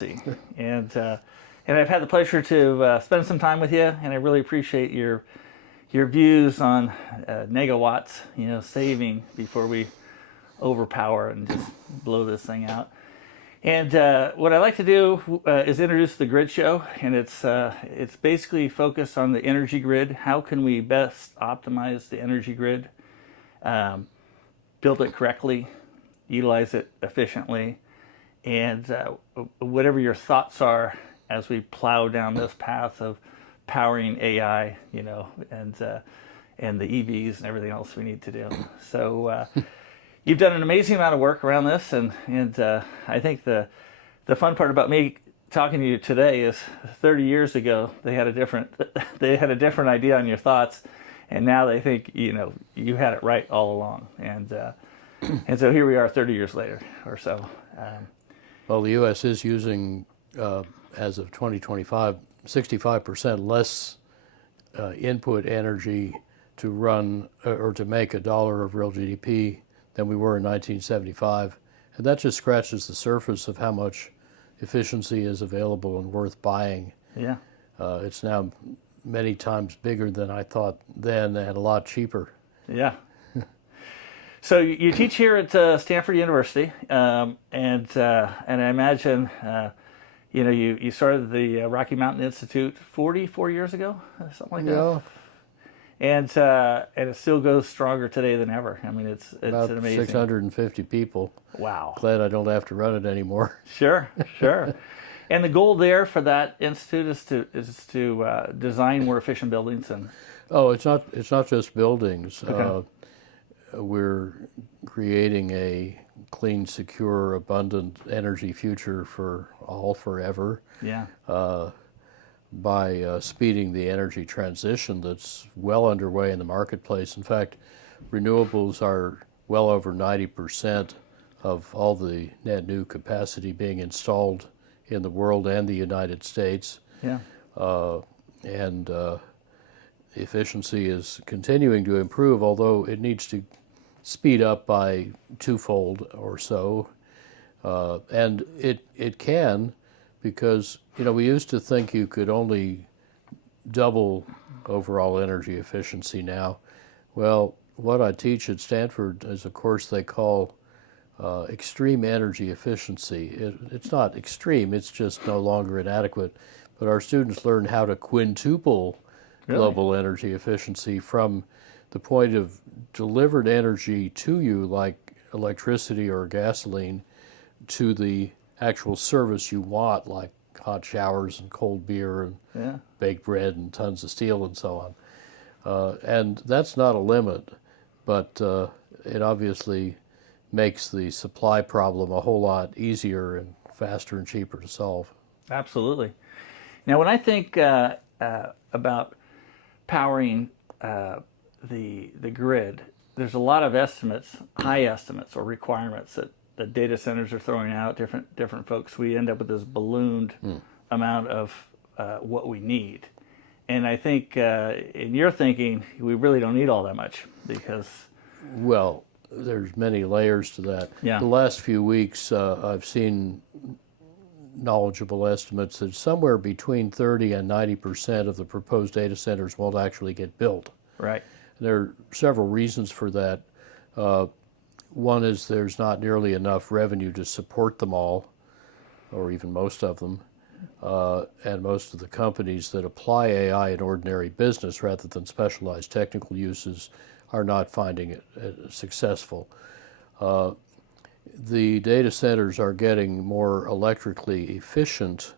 and I've had the pleasure to spend some time with you, and I really appreciate your views on negawatts, saving before we overpower and just blow this thing out. And what I like to do is introduce the grid show, and it's basically focused on the energy grid. How can we best optimize the energy grid, build it correctly, utilize it efficiently, and whatever your thoughts are as we plow down this path of powering AI, and the EVs and everything else we need to do. So you've done an amazing amount of work around this, and I think the fun part about me talking to you today is 30 years ago they had a different idea on your thoughts, and now they think you had it right all along, and so here we are 30 years later or so. Well, the U.S. is using, as of 2025, 65% less input energy to run or to make a dollar of real GDP than we were in 1975. And that just scratches the surface of how much efficiency is available and worth buying. Yeah. It's now many times bigger than I thought then, and a lot cheaper. Yeah. So you teach here at Stanford University, and I imagine you started the Rocky Mountain Institute 44 years ago, something like that. And it still goes stronger today than ever. I mean, it's about an amazing. 650 people. Wow. Glad I don't have to run it anymore. Sure. And the goal there for that institute is to design more efficient buildings and. Oh, it's not just buildings. Okay. We're creating a clean, secure, abundant energy future for all forever. Yeah. By speeding the energy transition that's well underway in the marketplace. In fact, renewables are well over 90% of all the net new capacity being installed in the world and the United States. Yeah. And efficiency is continuing to improve, although it needs to speed up by twofold or so. And it can, because we used to think you could only double overall energy efficiency now. Well, what I teach at Stanford is a course they call extreme energy efficiency. It's not extreme, it's just no longer inadequate. But our students learn how to quintuple global energy efficiency from the point of delivered energy to you, like electricity or gasoline, to the actual service you want, like hot showers and cold beer and baked bread and tons of steel and so on. And that's not a limit, but it obviously makes the supply problem a whole lot easier and faster and cheaper to solve. Absolutely. Now, when I think about powering the grid, there's a lot of estimates, high estimates or requirements that the data centers are throwing out, different folks. We end up with this ballooned amount of what we need. And I think in your thinking, we really don't need all that much because... Well, there's many layers to that. Yeah. The last few weeks, I've seen knowledgeable estimates that somewhere between 30 and 90% of the proposed data centers won't actually get built. Right. There are several reasons for that. One is there's not nearly enough revenue to support them all, or even most of them. And most of the companies that apply AI in ordinary business rather than specialized technical uses are not finding it successful. The data centers are getting more electrically efficient,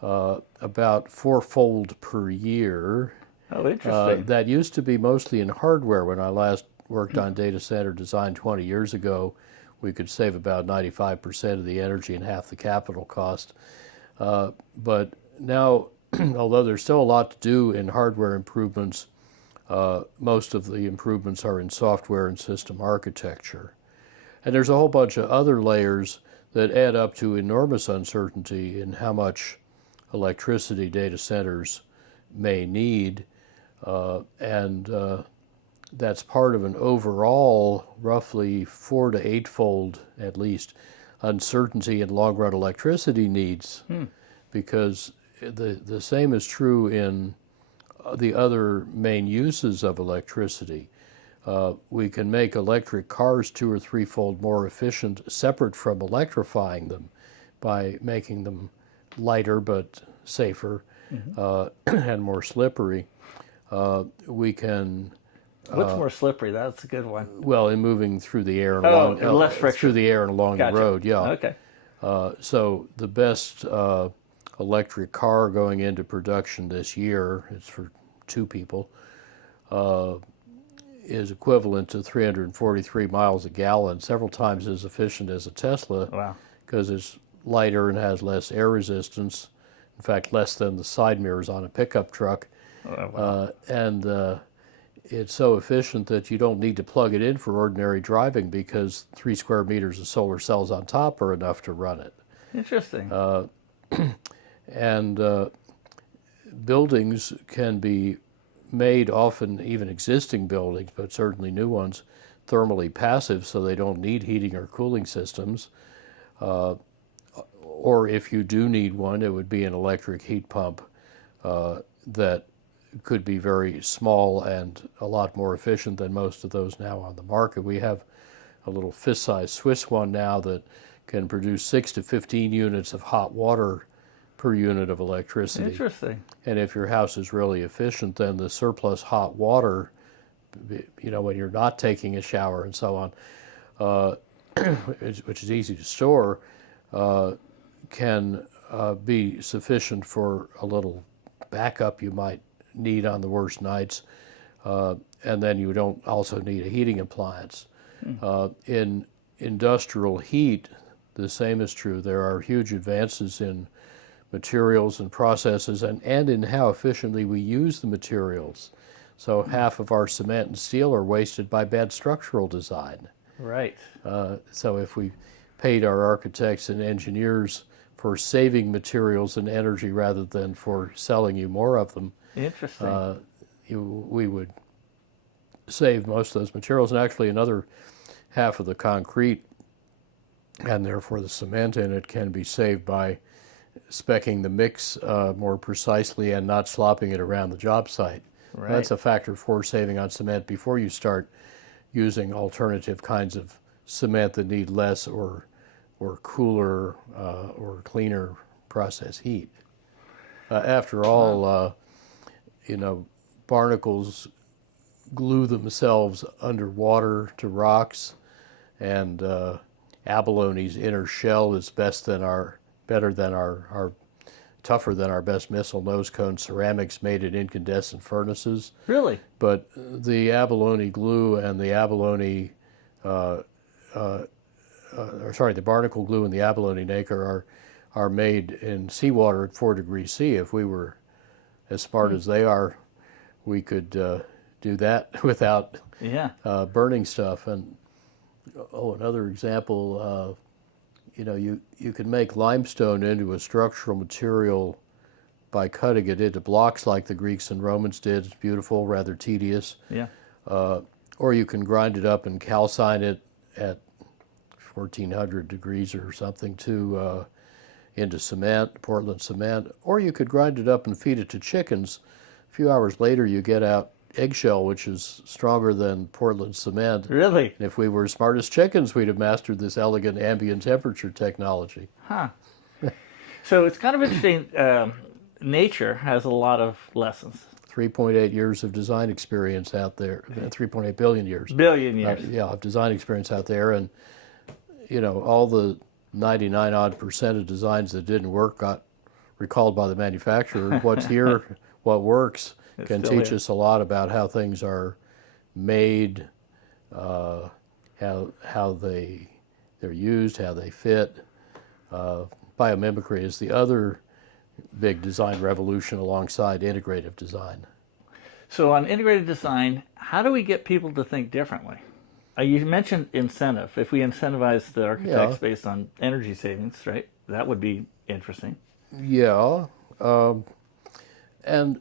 about fourfold per year. Oh, interesting. That used to be mostly in hardware. When I last worked on data center design 20 years ago, we could save about 95% of the energy and half the capital cost. But now, although there's still a lot to do in hardware improvements, most of the improvements are in software and system architecture. And there's a whole bunch of other layers that add up to enormous uncertainty in how much electricity data centers may need. And that's part of an overall roughly 4 to 8-fold, at least, uncertainty in long-run electricity needs, because the same is true in the other main uses of electricity. We can make electric cars 2 or 3-fold more efficient, separate from electrifying them, by making them lighter but safer and more slippery. We can, What's more slippery? That's a good one. well, in moving through the air and Less friction. through the air and along Gotcha. the road, yeah. Okay. So the best electric car going into production this year, it's for 2 people, is equivalent to 343 miles a gallon, several times as efficient as a Tesla. Wow. Because it's lighter and has less air resistance. In fact, less than the side mirrors on a pickup truck. Oh, wow. And it's so efficient that you don't need to plug it in for ordinary driving, because 3 square meters of solar cells on top are enough to run it. Interesting. And buildings can be made, often even existing buildings, but certainly new ones, thermally passive, so they don't need heating or cooling systems. Or if you do need one, it would be an electric heat pump that could be very small and a lot more efficient than most of those now on the market. We have a little fist-sized Swiss one now that can produce 6 to 15 units of hot water per unit of electricity. Interesting. And if your house is really efficient, then the surplus hot water, when you're not taking a shower and so on, which is easy to store, can be sufficient for a little backup you might need on the worst nights, and then you don't also need a heating appliance. In industrial heat, the same is true. There are huge advances in materials and processes, and in how efficiently we use the materials. So half of our cement and steel are wasted by bad structural design. Right. So if we paid our architects and engineers for saving materials and energy rather than for selling you more of them, Interesting. we would save most of those materials. And actually another half of the concrete, and therefore the cement in it, can be saved by speccing the mix more precisely and not slopping it around the job site. Right. That's a factor 4 saving on cement before you start using alternative kinds of cement that need less or cooler or cleaner process heat. After all, barnacles glue themselves underwater to rocks, and abalone's inner shell is tougher than our best missile nose cone ceramics made in incandescent furnaces. Really? But the abalone glue and the abalone, the barnacle glue and the abalone nacre are made in seawater at 4 degrees C. If we were as smart as they are, we could do that without burning stuff. And another example, you can make limestone into a structural material by cutting it into blocks like the Greeks and Romans did. It's beautiful, rather tedious. Yeah. Or you can grind it up and calcine it at 1400 degrees or something into cement, Portland cement. Or you could grind it up and feed it to chickens. A few hours later you get out eggshell, which is stronger than Portland cement. Really? And if we were as smart as chickens, we'd have mastered this elegant ambient temperature technology. Huh. So it's kind of interesting. Nature has a lot of lessons. 3.8 years of design experience out there, 3.8 billion years. Billion years. Of design experience out there. And, all the 99% of designs that didn't work got recalled by the manufacturer. What's here, what works, can teach us a lot about how things are made, how they're used, how they fit. Biomimicry is the other big design revolution alongside integrative design. So on integrated design, how do we get people to think differently? You mentioned incentive. If we incentivize the architects based on energy savings, right? That would be interesting. Yeah. And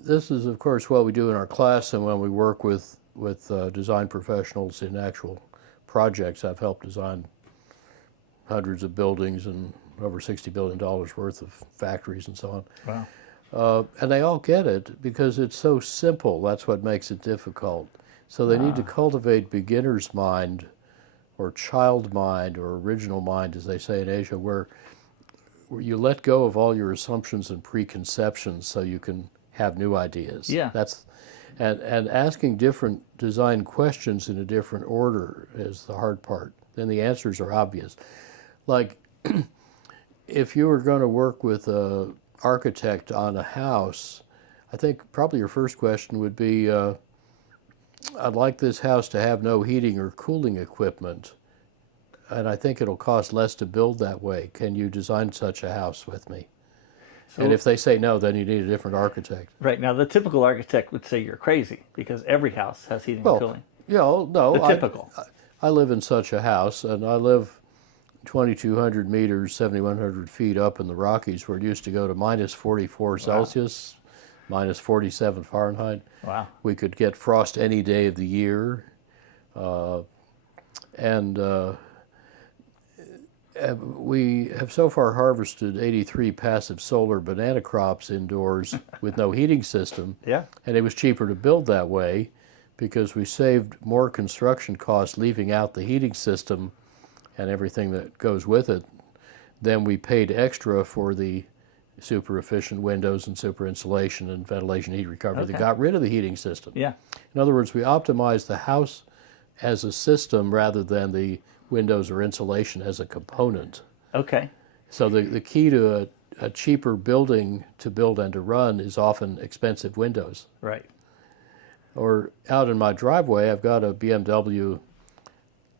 this is, of course, what we do in our class and when we work with design professionals in actual projects. I've helped design hundreds of buildings and over $60 billion worth of factories and so on. Wow. And they all get it because it's so simple. That's what makes it difficult. So they need to cultivate beginner's mind or child mind or original mind, as they say in Asia, where you let go of all your assumptions and preconceptions so you can have new ideas. Yeah. And asking different design questions in a different order is the hard part. Then the answers are obvious. Like, if you were going to work with an architect on a house, I think probably your first question would be, I'd like this house to have no heating or cooling equipment, and I think it'll cost less to build that way. Can you design such a house with me? So, And if they say no, then you need a different architect. right now, the typical architect would say you're crazy because every house has heating and cooling. No, The typical. I live in such a house, and I live 2,200 meters, 7,100 feet up in the Rockies, where it used to go to minus 44 Celsius, minus 47 Fahrenheit. Wow. We could get frost any day of the year. We have so far harvested 83 passive solar banana crops indoors with no heating system. Yeah. And it was cheaper to build that way because we saved more construction costs leaving out the heating system and everything that goes with it than we paid extra for the super efficient windows and super insulation and ventilation heat recovery that got rid of the heating system. Yeah. In other words, we optimized the house as a system rather than the windows or insulation as a component. Okay. So the key to a cheaper building to build and to run is often expensive windows. Right. Or out in my driveway, I've got a BMW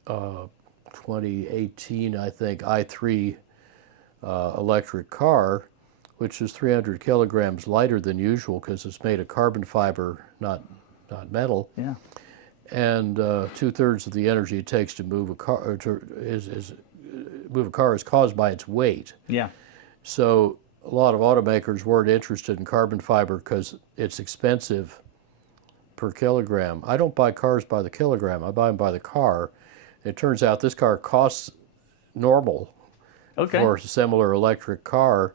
2018, I think, i3 electric car, which is 300 kilograms lighter than usual because it's made of carbon fiber, not metal. Yeah. And 2/3 of the energy it takes to move a car is caused by its weight. Yeah. So a lot of automakers weren't interested in carbon fiber because it's expensive per kilogram. I don't buy cars by the kilogram. I buy them by the car. It turns out this car costs normal for a similar electric car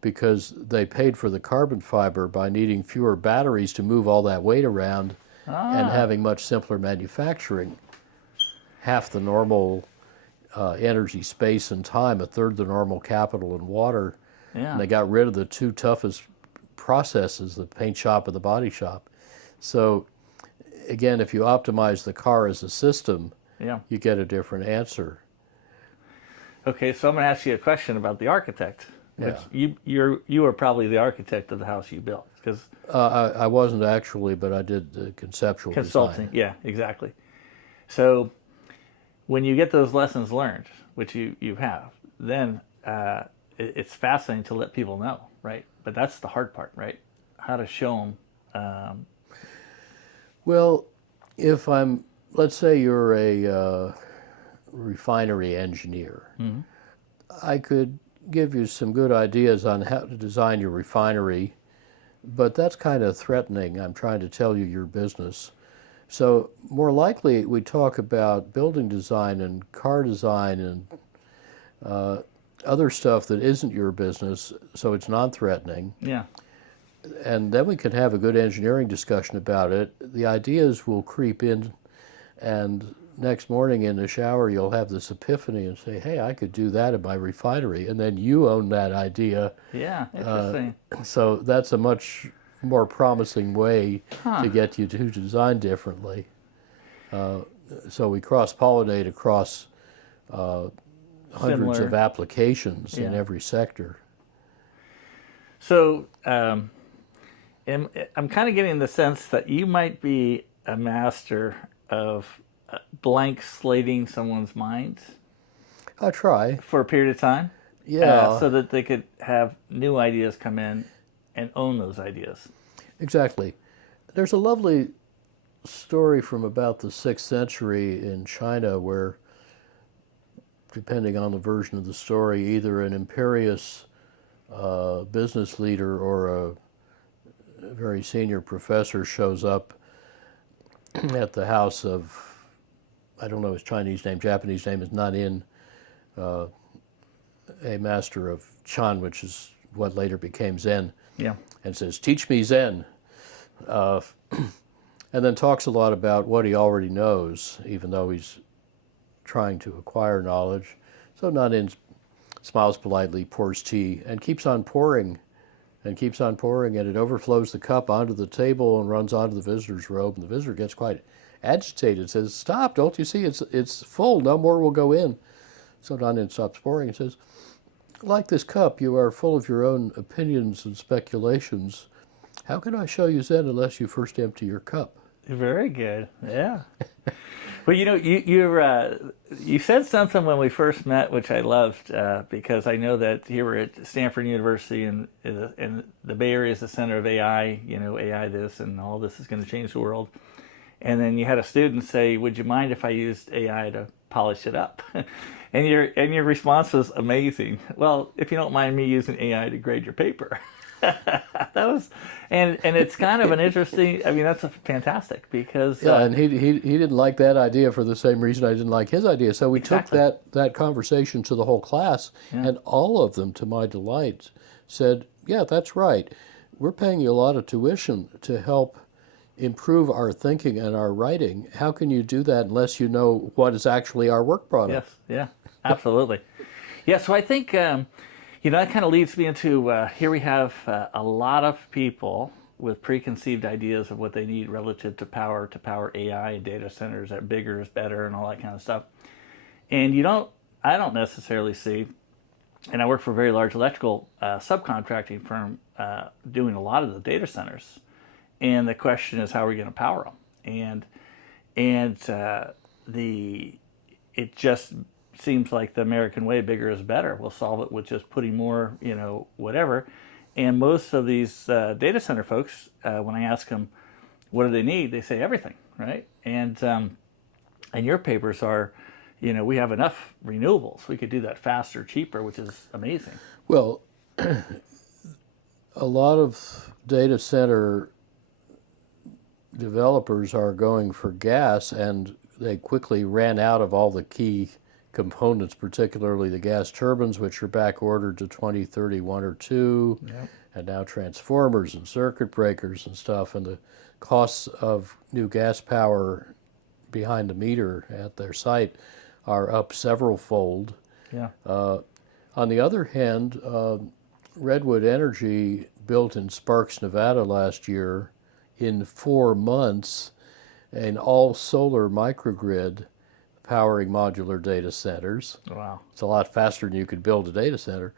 because they paid for the carbon fiber by needing fewer batteries to move all that weight around and having much simpler manufacturing. Half the normal energy, space, and time, 1/3 the normal capital and water. Yeah. And they got rid of the two toughest processes, the paint shop and the body shop. So again, if you optimize the car as a system, you get a different answer. Okay, so I'm going to ask you a question about the architect. Which you are probably the architect of the house you built, because I wasn't actually, but I did the conceptual consulting. design. Yeah, exactly. So when you get those lessons learned, which you have, then it's fascinating to let people know, right? But that's the hard part, right? How to show them. Well, let's say you're a refinery engineer, I could give you some good ideas on how to design your refinery, but that's kind of threatening. I'm trying to tell you your business. So more likely we talk about building design and car design and other stuff that isn't your business, so it's non-threatening. Yeah. And then we can have a good engineering discussion about it. The ideas will creep in, and next morning in the shower you'll have this epiphany and say, hey, I could do that in my refinery, and then you own that idea. Yeah, interesting. So that's a much more promising way to get you to design differently. So we cross-pollinate across hundreds of applications in every sector. So I'm kind of getting the sense that you might be a master of blank slating someone's mind. I try. For a period of time? Yeah. So that they could have new ideas come in and own those ideas. Exactly. There's a lovely story from about the 6th century in China where, depending on the version of the story, either an imperious business leader or a very senior professor shows up at the house of I don't know his Chinese name, Japanese name is not in, a master of Chan, which is what later became Zen, Yeah. and says, "Teach me Zen," uh, and then talks a lot about what he already knows, even though he's trying to acquire knowledge. So Nanin smiles politely, pours tea, and keeps on pouring, and keeps on pouring, and it overflows the cup onto the table and runs onto the visitor's robe, and the visitor gets quite agitated, says, "Stop, don't you see it's full, no more will go in." So Nanin stops pouring and says, "Like this cup, you are full of your own opinions and speculations. How can I show you Zen unless you first empty your cup?" Very good. Yeah. Well, you said something when we first met, which I loved, because I know that here at Stanford University and the Bay Area is the center of AI. AI this and all this is going to change the world. And then you had a student say, "Would you mind if I used AI to polish it up?" And your response was amazing. "Well, if you don't mind me using AI to grade your paper." That was, and it's kind of an interesting. I mean, that's fantastic because Yeah, and he didn't like that idea for the same reason I didn't like his idea. So we exactly. took that conversation to the whole class, and all of them, to my delight, said, "Yeah, that's right. We're paying you a lot of tuition to help improve our thinking and our writing. How can you do that unless you know what is actually our work Yes, product?" yeah, absolutely. Yeah, so I think that kind of leads me into here we have a lot of people with preconceived ideas of what they need relative to power AI and data centers that bigger is better and all that kind of stuff. And I don't necessarily see, and I work for a very large electrical subcontracting firm doing a lot of the data centers. And the question is, how are we going to power them? It just seems like the American way, bigger is better. We'll solve it with just putting more, whatever. And most of these data center folks, when I ask them, what do they need? They say everything, right? And your papers are, we have enough renewables. We could do that faster, cheaper, which is amazing. Well, a lot of data center developers are going for gas, and they quickly ran out of all the key components, particularly the gas turbines, which are back ordered to 2031 or 2, Yep. and now transformers and circuit breakers and stuff, and the costs of new gas power behind the meter at their site are up several fold. Yeah. On the other hand, Redwood Energy built in Sparks, Nevada last year in 4 months an all-solar microgrid powering modular data centers. Wow. It's a lot faster than you could build a data center.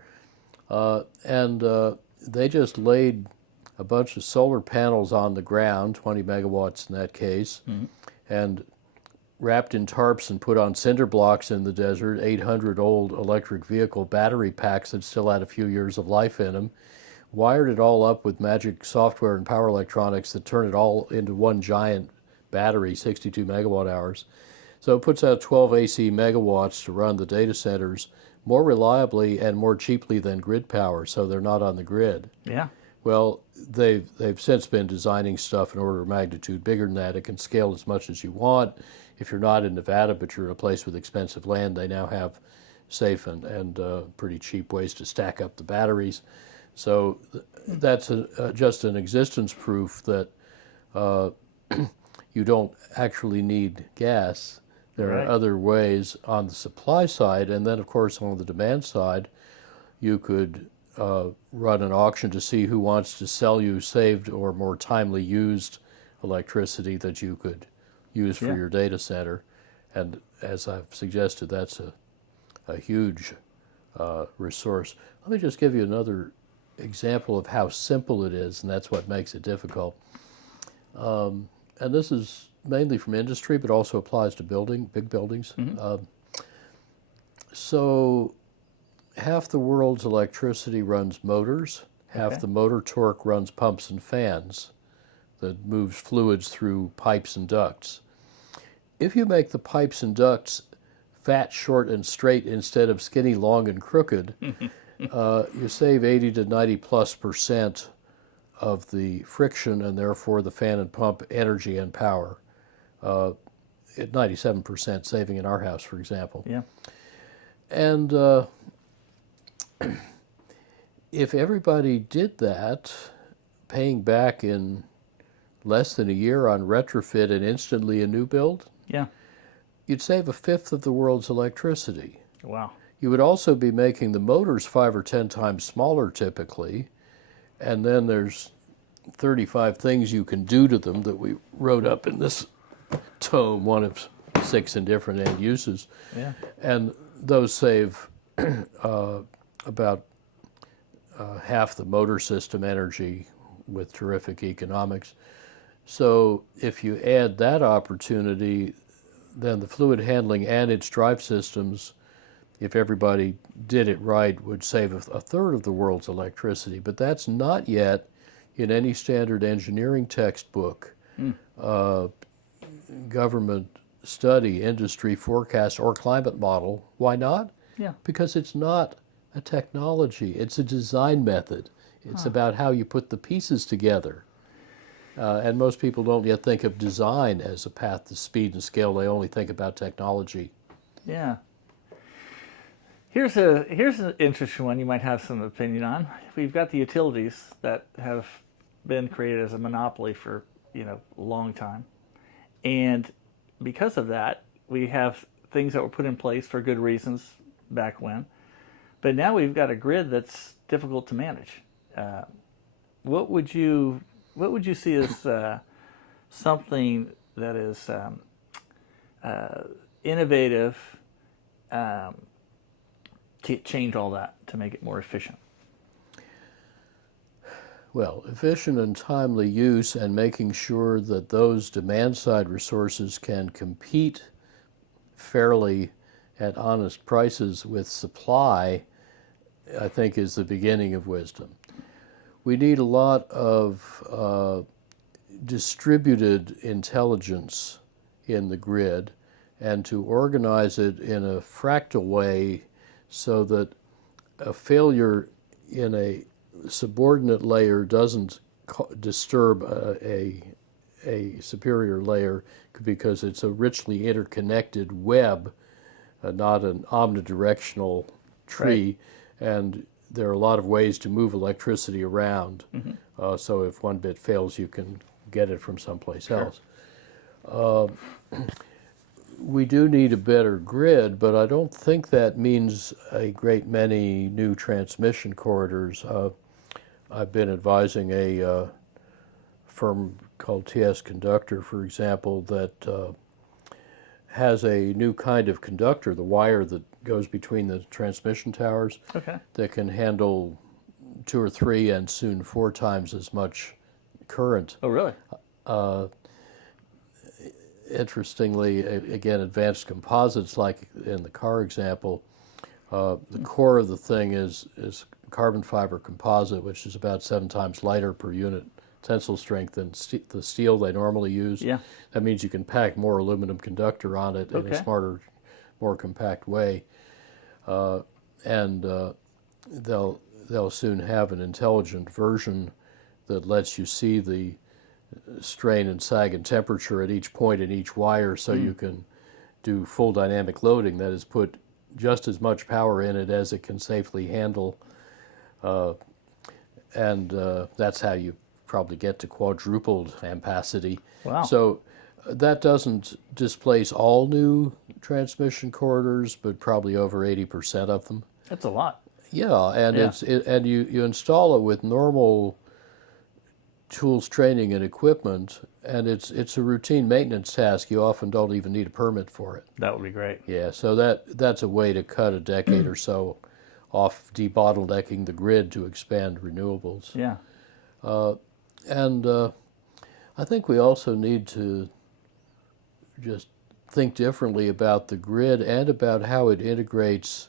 And they just laid a bunch of solar panels on the ground, 20 megawatts in that case, and wrapped in tarps and put on cinder blocks in the desert, 800 old electric vehicle battery packs that still had a few years of life in them, wired it all up with magic software and power electronics that turn it all into one giant battery, 62 megawatt hours. So it puts out 12 AC megawatts to run the data centers more reliably and more cheaply than grid power, so they're not on the grid. Yeah. Well, they've since been designing stuff in order of magnitude bigger than that. It can scale as much as you want. If you're not in Nevada, but you're in a place with expensive land, they now have safe and pretty cheap ways to stack up the batteries. So that's just an existence proof that you don't actually need gas. There Right. are other ways on the supply side, and then of course on the demand side, you could run an auction to see who wants to sell you saved or more timely used electricity that you could use for Yeah. your data center. And as I've suggested, that's a huge resource. Let me just give you another example of how simple it is, and that's what makes it difficult. And this is mainly from industry, but also applies to big buildings. So half the world's electricity runs motors, half Okay. the motor torque runs pumps and fans that moves fluids through pipes and ducts. If you make the pipes and ducts fat, short, and straight instead of skinny, long, and crooked, you save 80 to 90+% of the friction and therefore the fan and pump energy and power. at 97% saving in our house, for example. Yeah. And if everybody did that, paying back in less than a year on retrofit and instantly a new build, Yeah. you'd save a fifth of the world's electricity. Wow. You would also be making the motors 5 or 10 times smaller typically, and then there's 35 things you can do to them that we wrote up in this tome, one of 6 in different end uses. Yeah. And those save about half the motor system energy with terrific economics. So if you add that opportunity, then the fluid handling and its drive systems, if everybody did it right, would save a third of the world's electricity. But that's not yet in any standard engineering textbook, government study, industry forecast, or climate model. Why not? Yeah. Because it's not a technology, it's a design method. It's about how you put the pieces together. And most people don't yet think of design as a path to speed and scale. They only think about technology. Yeah. Here's an interesting one you might have some opinion on. We've got the utilities that have been created as a monopoly for a long time, and because of that, we have things that were put in place for good reasons back when, but now we've got a grid that's difficult to manage. What would you see as something that is innovative to change all that, to make it more efficient? Well, efficient and timely use and making sure that those demand-side resources can compete fairly at honest prices with supply, I think, is the beginning of wisdom. We need a lot of distributed intelligence in the grid, and to organize it in a fractal way so that a failure in a subordinate layer doesn't disturb a superior layer, because it's a richly interconnected web, not an omnidirectional tree. Right. And there are a lot of ways to move electricity around. Mm-hmm. So if one bit fails, you can get it from someplace Sure. else. We do need a better grid, but I don't think that means a great many new transmission corridors. I've been advising a firm called TS Conductor, for example, that has a new kind of conductor, the wire that goes between the transmission towers, Okay. that can handle 2 or 3 and soon 4 times as much current. Oh, really? Interestingly, again, advanced composites, like in the car example, the core of the thing is carbon fiber composite, which is about 7 times lighter per unit tensile strength than the steel they normally use. Yeah. That means you can pack more aluminum conductor on it in a smarter, more compact way. And they'll soon have an intelligent version that lets you see the strain and sag and temperature at each point in each wire, so you can do full dynamic loading. That is, put just as much power in it as it can safely handle. And that's how you probably get to quadrupled ampacity. Wow. So that doesn't displace all new transmission corridors, but probably over 80% of them. That's a lot. Yeah, and and you install it with normal tools, training, and equipment, and it's a routine maintenance task. You often don't even need a permit for it. That would be great. Yeah, so that's a way to cut a decade or so off debottlenecking the grid to expand renewables. Yeah. And I think we also need to just think differently about the grid and about how it integrates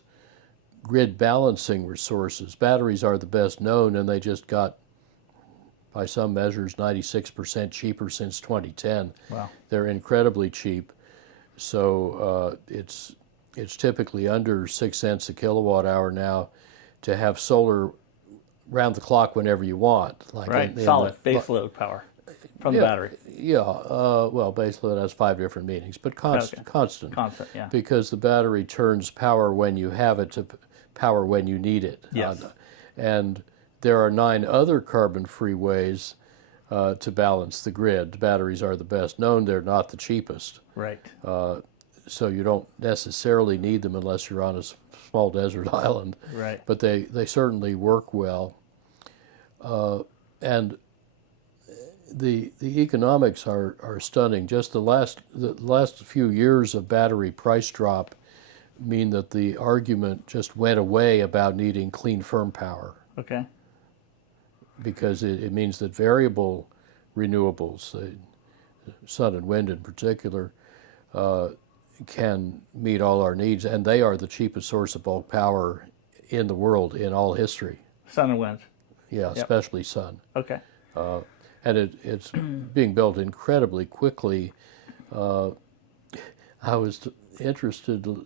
grid balancing resources. Batteries are the best known, and they just got, by some measures, 96% cheaper since 2010. Wow. They're incredibly cheap. So it's typically under 6 cents a kilowatt hour now to have solar round the clock whenever you want. Right, solid base load power. from the battery. Yeah, well, basically it has 5 different meanings, but constant, Okay. constant, Constant, yeah. because the battery turns power when you have it to power when you need it. Yes. And there are 9 other carbon-free ways to balance the grid. The batteries are the best known. They're not the cheapest. Right. So you don't necessarily need them unless you're on a small desert island. Right. But they certainly work well. And the economics are stunning. Just the last few years of battery price drop mean that the argument just went away about needing clean firm power, Okay. because it means that variable renewables, sun and wind in particular, can meet all our needs, and they are the cheapest source of bulk power in the world in all history. Sun and wind. Yeah, Yep. especially sun. Okay. And it's being built incredibly quickly. I was interested to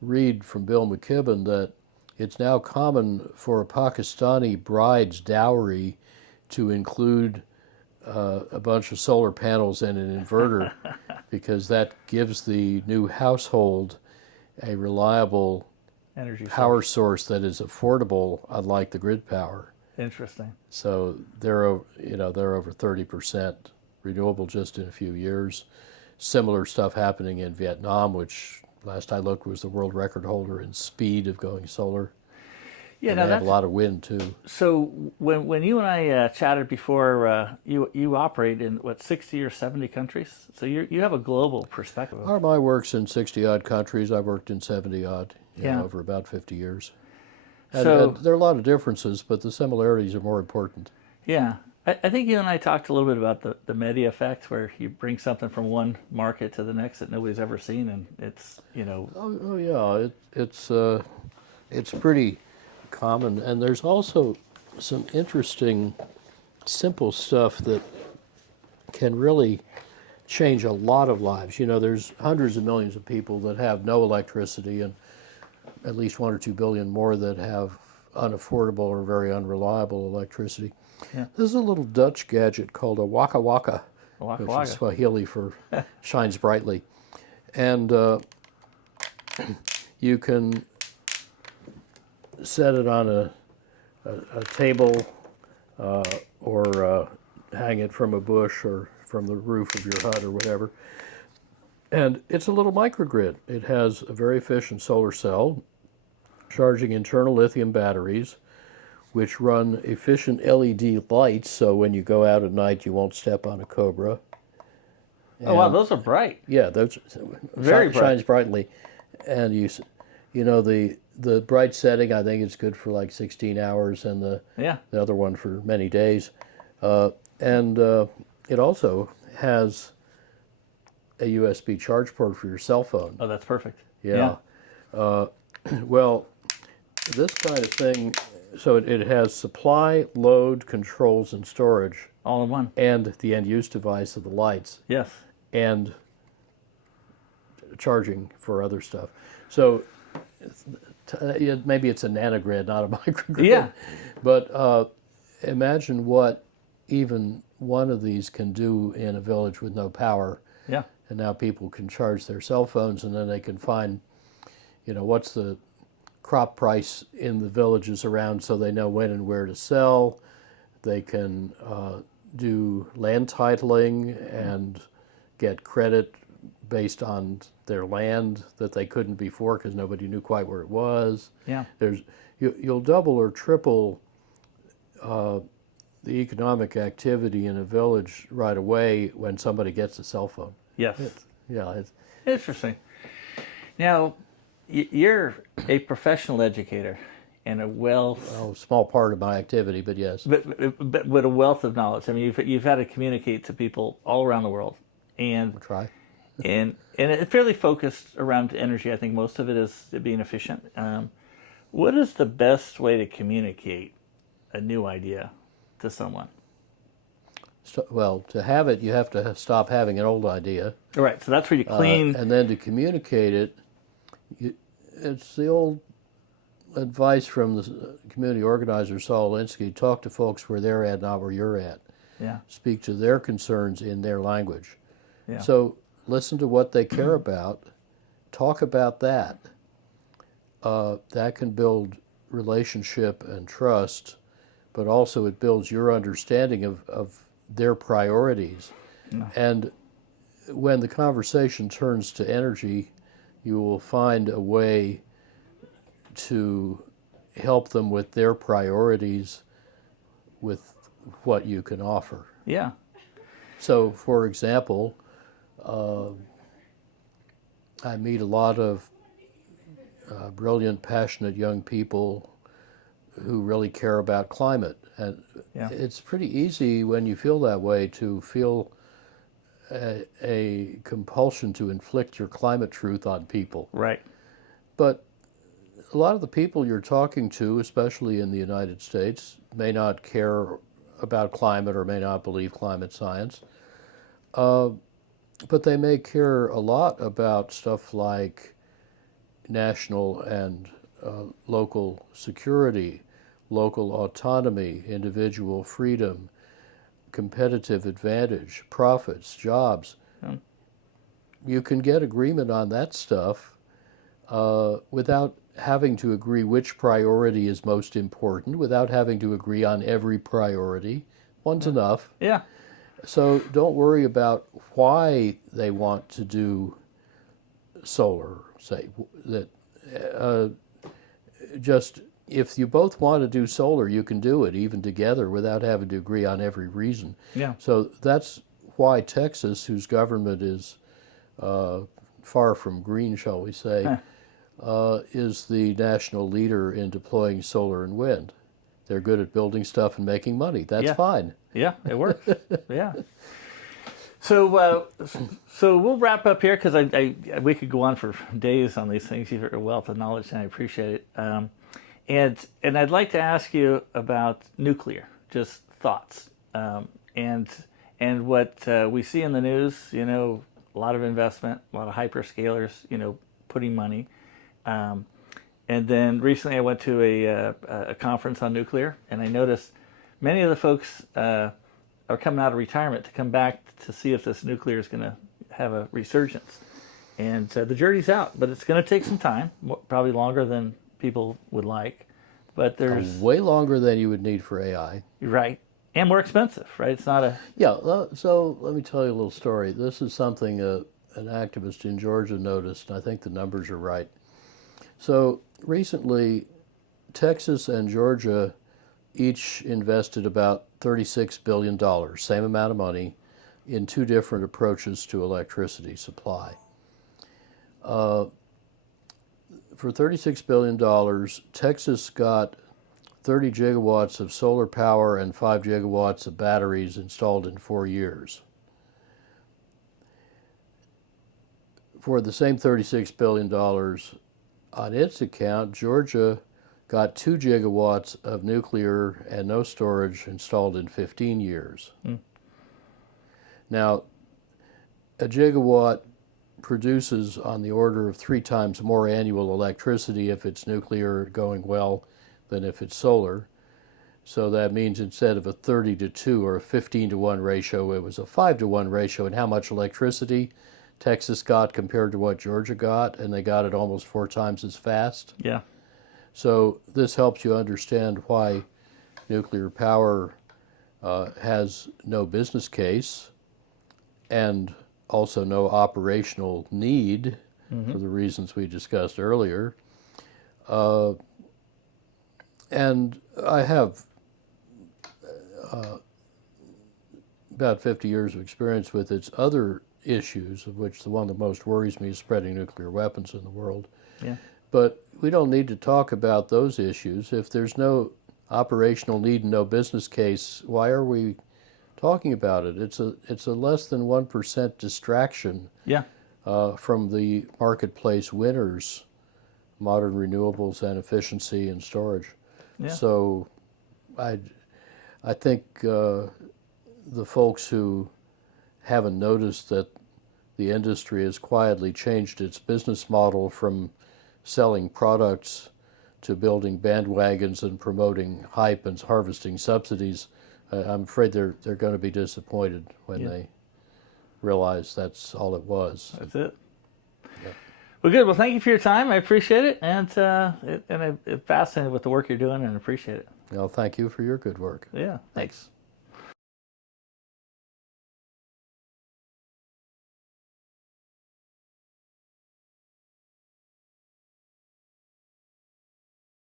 read from Bill McKibben that it's now common for a Pakistani bride's dowry to include a bunch of solar panels and an inverter, because that gives the new household a reliable Energy power source that is affordable, unlike the grid power. Interesting. So they're over 30% renewable just in a few years. Similar stuff happening in Vietnam, which last I looked was the world record holder in speed of going solar. Yeah, And now they have that's a lot of wind too. so. When you and I chatted before, you operate in what, 60 or 70 countries. So you have a global perspective. My work's in 60 odd countries. I've worked in 70 odd, Yeah. over about 50 years. And, So- and there are a lot of differences, but the similarities are more important. Yeah, I think you and I talked a little bit about the media effect, where you bring something from one market to the next that nobody's ever seen, and it's Oh yeah, it's pretty common, and there's also some interesting, simple stuff that can really change a lot of lives. There's hundreds of millions of people that have no electricity, and at least 1 or 2 billion more that have unaffordable or very unreliable electricity. Yeah. There's a little Dutch gadget called a waka waka, Waka which waka. is Swahili for shines brightly. And you can set it on a table or hang it from a bush or from the roof of your hut or whatever. And it's a little microgrid. It has a very efficient solar cell charging internal lithium batteries, which run efficient LED lights, so when you go out at night you won't step on a cobra. Oh wow, those are bright. Yeah, those Very bright. shines brightly, and the bright setting, I think it's good for like 16 hours, and the other one for many days, and it also has a USB charge port for your cell phone. Oh, that's perfect. Yeah. Well, this kind of thing, so it has supply, load, controls, and storage, All in one. and the end-use device of the lights, Yes. and charging for other stuff. So maybe it's a nanogrid, not a microgrid. Yeah. But imagine what even one of these can do in a village with no power. Yeah. And now people can charge their cell phones, and then they can find, what's the crop price in the villages around, so they know when and where to sell. They can do land titling and get credit based on their land that they couldn't before because nobody knew quite where it was. Yeah. You'll double or triple the economic activity in a village right away when somebody gets a cell phone. Yes. It's Interesting. Now, you're a professional educator and a small part of my activity, but yes. but with a wealth of knowledge. I mean, you've had to communicate to people all around the world, and I'll try. and it's fairly focused around energy. I think most of it is being efficient. What is the best way to communicate a new idea to someone? Well, to have it, you have to stop having an old idea. All right, so that's where you clean. And then to communicate it, it's the old advice from the community organizer, Saul Alinsky: talk to folks where they're at, not where you're at. Yeah. speak to their concerns in their language. Yeah. So listen to what they care about, talk about that. That can build relationship and trust, but also it builds your understanding of their priorities. No. And when the conversation turns to energy, you will find a way to help them with their priorities with what you can offer. Yeah. So, for example, I meet a lot of brilliant, passionate young people who really care about climate. And Yeah. it's pretty easy when you feel that way to feel a compulsion to inflict your climate truth on people. Right. But a lot of the people you're talking to, especially in the United States, may not care about climate or may not believe climate science. But they may care a lot about stuff like national and local security, local autonomy, individual freedom, competitive advantage, profits, jobs. Yeah. You can get agreement on that stuff without having to agree which priority is most important, without having to agree on every priority. One's enough. Yeah. So don't worry about why they want to do solar, say. That just if you both want to do solar, you can do it even together without having to agree on every reason. Yeah. So that's why Texas, whose government is far from green, shall we say, is the national leader in deploying solar and wind. They're good at building stuff and making money. That's Yeah. fine. Yeah, it works. Yeah. So, so we'll wrap up here because we could go on for days on these things. You're a wealth of knowledge, and I appreciate it. And I'd like to ask you about nuclear, just thoughts, and what we see in the news. You know, a lot of investment, a lot of hyperscalers. You know, putting money. And then recently, I went to a conference on nuclear, and I noticed many of the folks are coming out of retirement to come back to see if this nuclear is going to have a resurgence. And the jury's out, but it's going to take some time, probably longer than people would like. But there's Way longer than you would need for AI. right, and more expensive, right? It's not a Yeah, so let me tell you a little story. This is something an activist in Georgia noticed, and I think the numbers are right. So recently, Texas and Georgia each invested about $36 billion, same amount of money, in two different approaches to electricity supply. For $36 billion, Texas got 30 gigawatts of solar power and 5 gigawatts of batteries installed in 4 years. For the same $36 billion on its account, Georgia got 2 gigawatts of nuclear and no storage installed in 15 years. Now, a gigawatt produces on the order of 3 times more annual electricity if it's nuclear going well than if it's solar. So that means instead of a 30-to-2 or a 15-to-1 ratio, it was a 5-to-1 ratio in how much electricity Texas got compared to what Georgia got, and they got it almost 4 times as fast. yeah, So this helps you understand why nuclear power has no business case and also no operational need for the reasons we discussed earlier. And I have about 50 years of experience with its other issues, of which the one that most worries me is spreading nuclear weapons in the world. yeah, But we don't need to talk about those issues. If there's no operational need and no business case, why are we talking about it? It's a less than 1% distraction yeah, from the marketplace winners, modern renewables and efficiency and storage. yeah. So I think the folks who haven't noticed that the industry has quietly changed its business model from selling products to building bandwagons and promoting hype and harvesting subsidies, I'm afraid they're going to be disappointed when they realize that's all it was. That's it. Well, good. Well, thank you for your time. I appreciate it, and I'm fascinated with the work you're doing, and appreciate it. Well, thank you for your good work. Yeah, thanks.